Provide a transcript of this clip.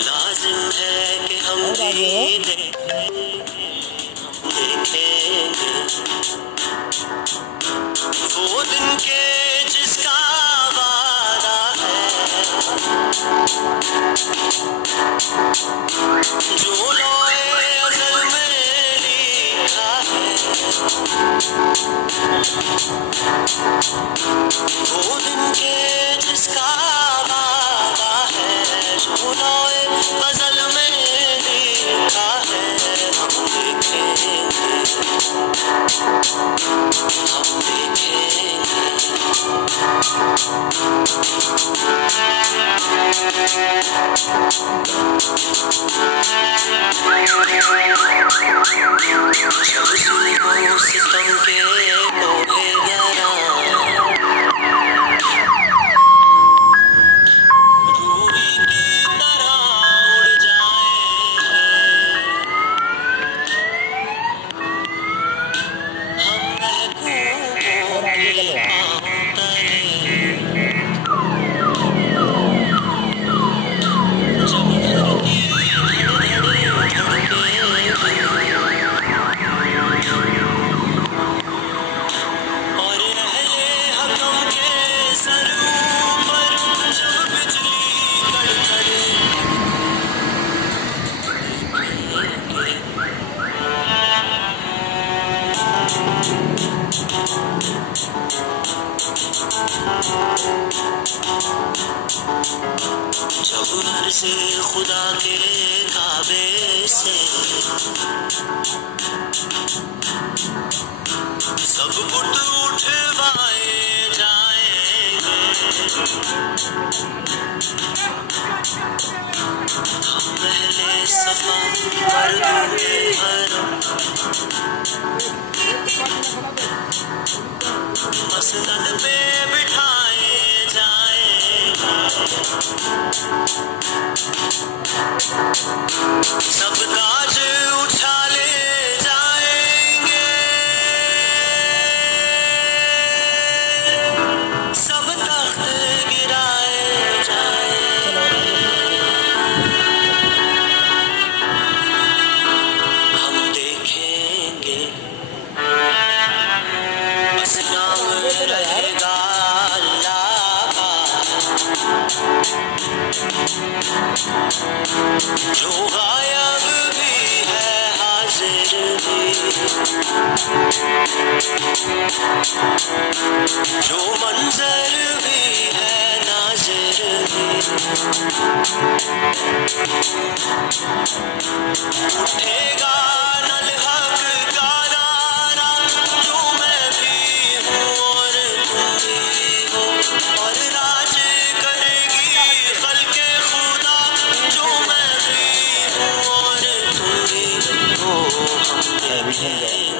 लाजिम है कि हम देखेंगे, वो दिन के जिसका वादा है, जो लोए अज़ल में लिखा है, वो दिन के जिसका वादा है, जो लोए अज़ल में लिखा है। हम देखेंगे, हम देखेंगे, सितम के कोहे गरा रूही की तरह उड़ जाएंगे, हम महबूबों के पाँव तले, जब धरती धड़-धड़ धड़केगी और अहले हकम के सरों पर जब बिजली कड़कड़े, जब अर्ज़े खुदा के काबे से सब बुत उठवाए जाएंगे, हम पहले सफा कर दूंगे हरम, मसनद पे बिठाए जाएंगे, सब ताज उछाले जाएंगे, सब तख्त गिराए जाएंगे, हम देखेंगे, बस नाम रहेगा अल्लाह का, जो गायब भी है हाजिर भी, जो मंजर भी है नाजिर भी, उठेगा नल हक का नारा, जो मैं भी हूँ और तुम भी हो, और राज करेगी खल्के खुदा, जो मैं भी हूँ और तुम भी हो। हम देखेंगे,